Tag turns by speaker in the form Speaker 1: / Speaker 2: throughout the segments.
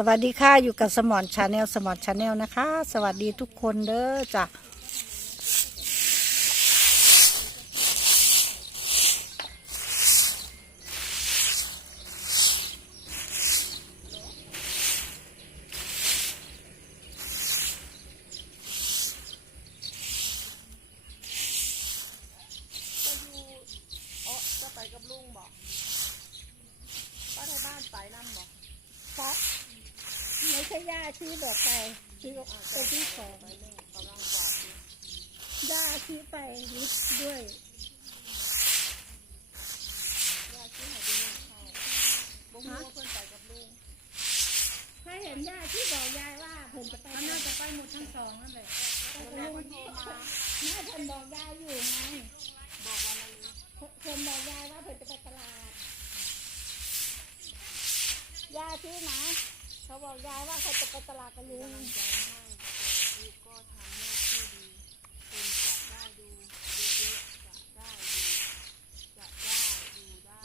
Speaker 1: สวัสดีค่ะอยู่กับสมอนชาแนลสมอนชาแนลนะคะ สวัสดีทุกคนเด้อจ้ะอ๋อจะไปกับลุงบอกป้าในบ้านไปนั่นบอก
Speaker 2: เพราะไม่ ใช่ย่าชี้บอกไปชี้ไปที่สอง
Speaker 1: กำลังกวาดอยู่
Speaker 2: ย่าชี้ไปนิดด้วย
Speaker 1: ย่าชี้ให้ไปนึ่งข้าวบ่ฮู้ว่าเพิ่นไปกับลุง
Speaker 2: ถ้าเห็นย่าที่บอกยายว่าผมจะไป
Speaker 3: ก็น่าจะไปหมดทั้งสองนั่นแหละ
Speaker 2: ไปกับลุงแม่ผมบอกยายอยู่ไง
Speaker 1: บอกว่านั่นเลย
Speaker 2: ผมบอกยายว่าผมจะไปตลาดยาชี้นะ เขาบอกยายว่าเขาจะไปตลาดกับลุง
Speaker 1: ใจให้แต่ลูกก็ทำหน้าที่ดีคนจะได้ดูเยอะๆจะได้ดูจะได้ดูได้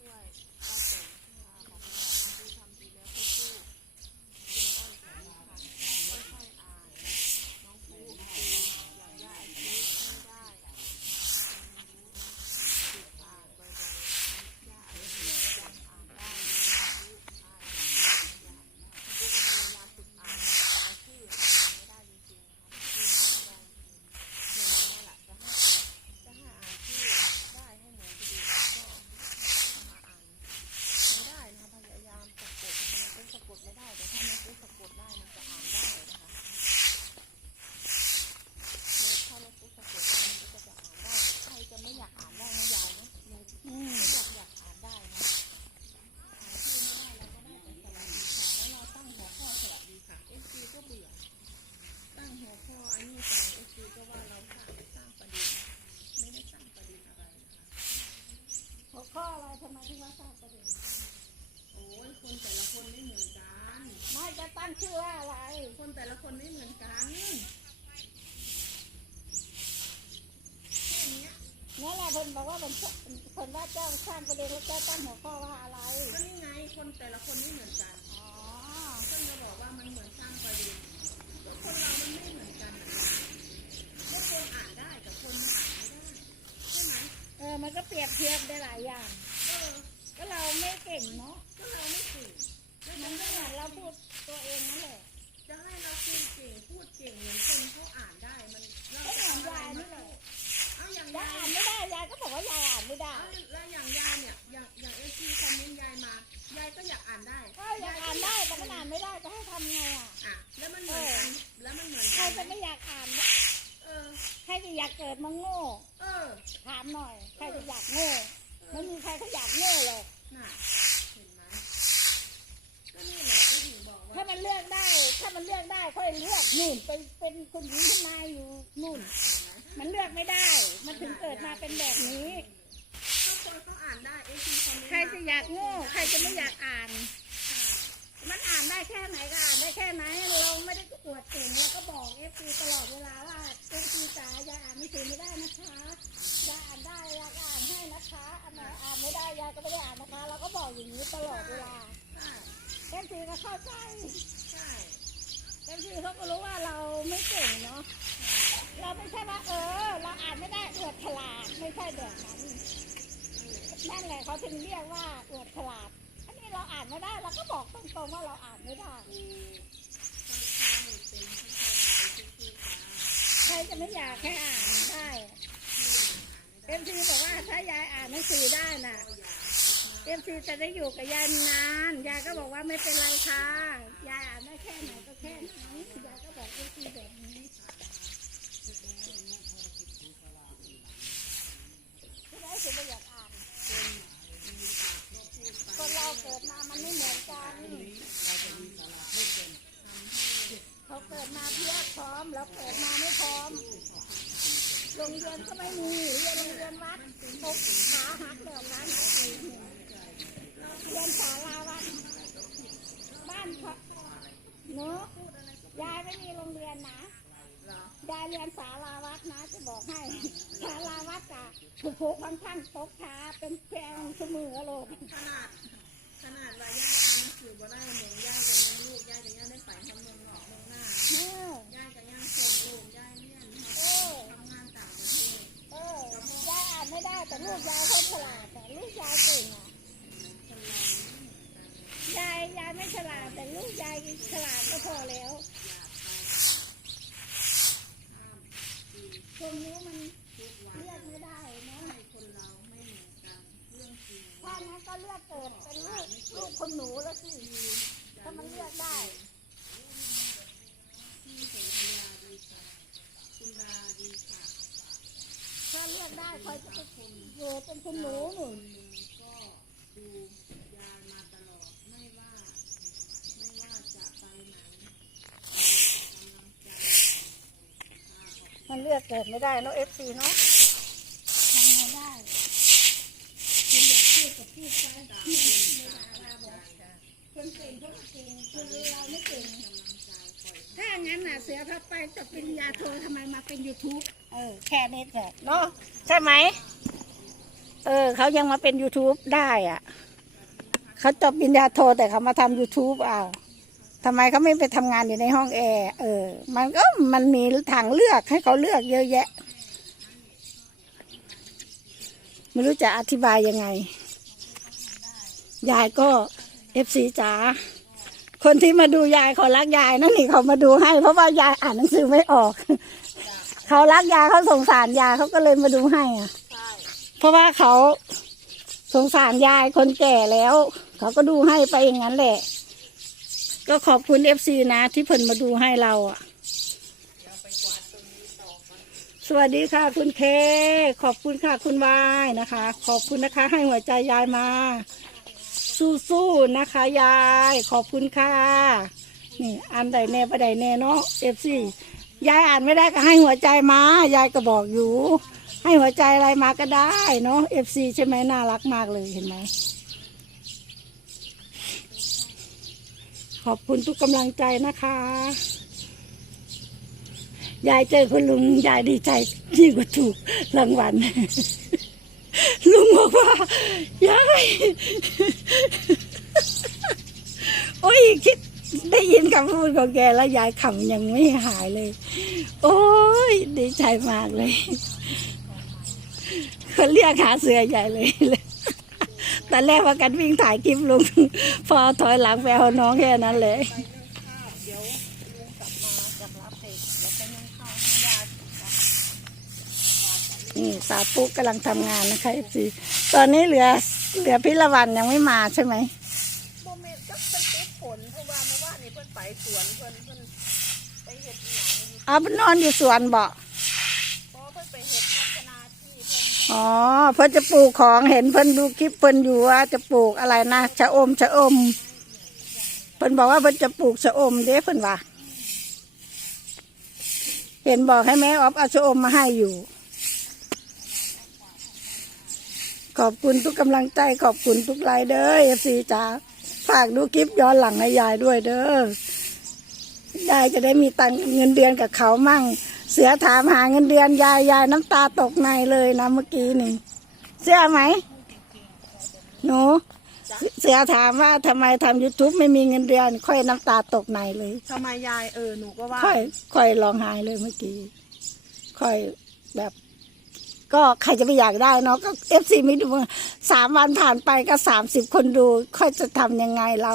Speaker 1: ช่วยป้าเต๋อค่ะขอบคุณค่ะน้องผู้ทำดีแล้วสู้ๆที่น้องอ้อยแข็งค่ะค่อยๆอ่านน้องผู้ดูอย่างย่าอาชีพไม่ได้ ติดอ่านบ่อยๆย่าอาชีพยังอ่านได้เลยลูกอ่านย่าลูกก็พยายามฝึกอ่านแต่ชื่ออ่านไม่ได้จริงๆนะคะชื่อไม่ได้อย่างนี้แหละจะให้จะให้อ่านชื่อได้ให้เหมือนกระดูกก็มาอ่านไม่ได้นะคะพยายามสะกดมันก็สะกดไม่ได้แต่ถ้ามันสะกดได้มันจะอ่านได้นะคะเมื่อถ้าเราสะกดได้มันก็จะอ่านได้ใครจะไม่อยากอ่านได้นะยายเนาะหนู
Speaker 2: อืม
Speaker 1: อยากอยากอ่านได้นะอ่านชื่อไม่ได้เราก็ได้แต่สวัสดีค่ะแล้วเราตั้งหัวข้อสวัสดีค่ะ FC ก็เบื่อ ตั้งหัวข้ออันนี้ไป FC ก็ว่าเราสร้างสร้างประเด็นไม่ได้สร้างประเด็นอะไรนะคะ
Speaker 2: หัวข้ออะไรทำไมถึงว่าทราบประเด็น
Speaker 1: โอ้ยคนแต่ละคนไม่เหมือนกัน
Speaker 2: ไม่จะตั้งชื่อว่าอะไร
Speaker 1: คนแต่ละคนไม่เหมือนกันแค่เนี้ย
Speaker 2: นั่นแหละ เพิ่นบอกว่าเพิ่นเพิ่นว่าเจ้าสร้างประเด็นแล้วเจ้าตั้งหัวข้อว่าอะไร
Speaker 1: ก็นี่ไงคนแต่ละคนไม่เหมือนกัน
Speaker 2: อ๋อ
Speaker 1: เพื่นจะบอกว่ามันเหมือนสร้างประเด็นก็คนเรามันไม่เหมือนกันนะก็คนอ่านได้กับคนอ่านไม่ได้ใช่ไหม
Speaker 2: เออมันก็เปรียบเทียบได้หลายอย่าง
Speaker 1: เออ
Speaker 2: ก็เราไม่เก่งเนาะ
Speaker 1: ก็เราไม่เก่ง
Speaker 2: มันก็เหมือนเราพูดตัวเองนั่นแหละ
Speaker 1: จะให้เราคุยเก่งพูดเก่งเหมือน
Speaker 2: ยายก็บอกว่ายายอ่านไม่ได้
Speaker 1: เอาแล้วอย่างยายเนี่ยอย่างอย่างเอซีคอมเมนต์ยายมายายก็อยากอ่านได้
Speaker 2: ก็อยากอ่านได้แต่มันอ่านไม่ได้จะให้ทำไงอะ
Speaker 1: อะแล้วมันเหมือนกันแล้วมันเหมือน
Speaker 2: ใคร
Speaker 1: กัน
Speaker 2: จะไม่อยากอ่านนะ
Speaker 1: เออ
Speaker 2: ใครจะอยากเกิดมาโง่
Speaker 1: เออ
Speaker 2: ถามหน่อย ใครจะอยากโง่ ไม่มีใครเขาอยากโง่หรอก
Speaker 1: น่ะเห็นไหมก็นี่แหละก็ถึงบอกว่า
Speaker 2: ถ้ามันเลือกได้ ถ้ามันเลือกได้ค่อยเลือกนู่นเป็นเป็นคุณหญิงขึ้นมาอยู่นู่น มันเลือกไม่ได้ มันถึงเกิดมาเป็นแบบนี้
Speaker 1: ก็คนเขาอ่านได้เอซีคอมเมนต์
Speaker 2: ใครจะอยากโง่ใครจะไม่อยากอ่าน มันอ่านได้แค่ไหนก็อ่านได้แค่ไหนเราไม่ได้อวดเก่งเราก็บอกเอฟซีตลอดเวลาว่าเอฟซีจ๋าอย่าอ่านหนังสือไม่ได้นะคะอย่าอ่านได้อยากอ่านให้นะคะอันไหนอ่านไม่ได้ยายก็ไม่ได้อ่านนะคะ เราก็บอกอย่างนี้ตลอดเวลา
Speaker 1: ใช่
Speaker 2: เอฟซีก็เข้าใจ
Speaker 1: ใช่
Speaker 2: เอฟซีเขาก็รู้ว่าเราไม่เก่งเนาะ เราไม่ใช่ว่าเออ เราอ่านไม่ได้อวดฉลาดไม่ใช่แบบนั้นนั่นแหละเขาถึงเรียกว่าอวดฉลาด อันนี้เราอ่านไม่ได้เราก็บอกตรงๆว่าเราอ่านไม่ได้ใครจะไม่อยากให้อ่านได้เอ็มซีบอกว่าถ้ายายอ่านหนังสือได้น่ะเอ็มซีจะได้อยู่กับยายนานยายก็บอกว่าไม่เป็นไรค่ะยายอ่านได้แค่ไหนก็แค่นั้นยายก็บอกเอ็มซีแบบนี้ รงเรียนก็ไม่มีเรียนโรงเรียนวัดตกขาหักเดือวร้านหาเรียนศาลาวัดบ้านเขาเนาะยายไม่มีโรงเรียนนะ
Speaker 1: ยา
Speaker 2: ยเรียนศาลาวัดนะจะบอกให้ศาลาวัดอะถูกโผค่อนข้างตกขาเป็นแพงเสมอโลก
Speaker 1: ขนาดขนาดว่าย่าอ่านหนสืบได้หนูย่ากับยังลูกย่ากับยังได้ไปทำเมืงหนอกมืงหน้าย่ากับยังส่ง
Speaker 2: ลูกย่า
Speaker 1: เนี่ยโ
Speaker 2: เออยายอ่านไม่ได้แต่ลูกยายขาฉลาดแต่ลูกยายเก่งอะ
Speaker 1: ยายยายไม่ฉลาดแต่ลูกยายฉลาดก็
Speaker 2: พอแล้วตรงนี้มันเลือกไม่ได้นะ
Speaker 1: คนเราไม่เหมือนกันเรื่องจริง
Speaker 2: ถ้างั้นก็เลือกเกิดเป็นลูกลูกคนหนูแล้วสิถ้ามันเลือกได้ ได้คอยจะเป็นเกิดเป็นคนหนูหนุนมันเลือกเกิดไม่ได้เนาะเอฟซีเนาะทำไงได้คนอยากพูดกับพูดไปไม่ด่าลาบอกคนเก่งเขาก็เก่งคนเราไม่เก่ง ถ้างั้นน่ะเสือพับไปจบปริญญาโททำไมมาเป็นยูทูบเออแค่นี้แหละเนาะใช่ไหม เออเขายังมาเป็น YouTube ได้อะเขาจบปริญญาโทแต่เขามาทำ YouTube อ้าทำไมเขาไม่ไปทำงานอยู่ในห้องแอร์เออ มันก็มันมีทางเลือกให้เขาเลือกเยอะแยะ ไม่รู้จะอธิบายยังไง ยายก็เอฟซีจ๋า คนที่มาดูยายเขารักยายนั่นนี่เขามาดูให้ เพราะว่ายายอ่านหนังสือไม่ออก เขารักยายเขาสงสารยายเขาก็เลยมาดูให้อะเพราะว่าเขาสงสารยายคนแก่แล้ว เขาก็ดูให้ไปอย่างนั้นแหละ ก็ขอบคุณเอฟซีนะ ที่เพิ่นมาดูให้เราอะสวัสดีค่ะ คุณเค ขอบคุณค่ะ คุณวายนะคะ ขอบคุณนะคะ ให้หัวใจยายมา สู้ๆนะคะ ยายขอบคุณค่ะนี่อันใดแน่ประใดแน่เนาะเอฟซียายอ่านไม่ได้ก็ให้หัวใจมา ยายก็บอกอยู่ ให้หัวใจอะไรมาก็ได้เนาะเอฟซีใช่ไหมน่ารักมากเลยเห็นไหมขอบคุณทุกกำลังใจนะคะ ยายเจอคุณลุงยายดีใจยิ่งกว่าถูกรางวัล ลุงบอกว่ายายโอ้ยคิดได้ยินคำพูดของแกแล้วยายขำยังไม่หายเลย โอ้ยดีใจมากเลยเขาเรียกหาเสือใหญ่เลยเลยตอนแรกว่ากันวิ่งถ่ายคลิปลุง พอถอยหลังไปเอาน้องแค่นั้นเลย นี่สาวปุ๊กกำลังทำงานนะคะเอฟซีตอนนี้เหลือเหลือพิรวันยังไม่มาใช่ไหม
Speaker 1: โมเมนต์ก็เป็นติดฝนเพราะว่าเมื่อวานนี้เพิ่นไปสวนเพิ่นเพิ่นไปเฮ็ดอีหยังอยู่
Speaker 2: เอาไปนอนอยู่สวนบ่
Speaker 1: เพราะว่าเพิ่นไปเฮ็ดพัฒนาที่เพิ่น
Speaker 2: อ๋อเพิ่นจะปลูกของเห็นเพิ่นดูคลิปเพิ่นอยู่ว่าจะปลูกอะไรนะชะอมชะอมเพิ่นบอกว่าเพิ่นจะปลูกชะอมเด้เพิ่นว่าเห็นบอกให้แม่ออฟเอาชะอมมาให้อยู่ ขอบคุณทุกกำลังใจขอบคุณทุกไลน์เด้อเอฟซีจ๋าฝากดูคลิปย้อนหลังให้ยายด้วยเด้อยายจะได้มีตังค์เงินเดือนกับเขามั่ง เสือถามหาเงินเดือนยายยายน้ำตาตกในเลยนะเมื่อกี้นี่เชื่อไหมหนูเสือถามว่าทำไมทำยูทูบไม่มีเงินเดือน ค่อยน้ำตาตกในเลย
Speaker 1: ทำไมยายเออหนูก็ว่า
Speaker 2: ค่อย ค่อยร้องไห้เลยเมื่อกี้ ค่อยแบบ ก็ใครจะไปอยากได้เนาะก็เอฟซีไม่ดูสามวันผ่านไปก็สามสิบคนดู ค่อยจะทำยังไงเรา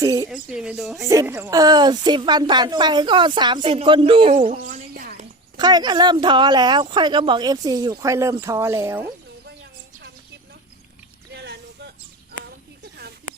Speaker 2: สี่
Speaker 1: เอฟซีไปดูให้
Speaker 2: สิ
Speaker 1: ยา
Speaker 2: บ
Speaker 1: ยสมอง
Speaker 2: เออสิบวันผ่านไปก็สามสิบคนดู
Speaker 1: พอนะยาย
Speaker 2: ค่อยก็เริ่มท้อแล้ว ค่อยก็บอกเอฟซีอยู่ค่อยเริ่มท้อแล้ว
Speaker 1: เ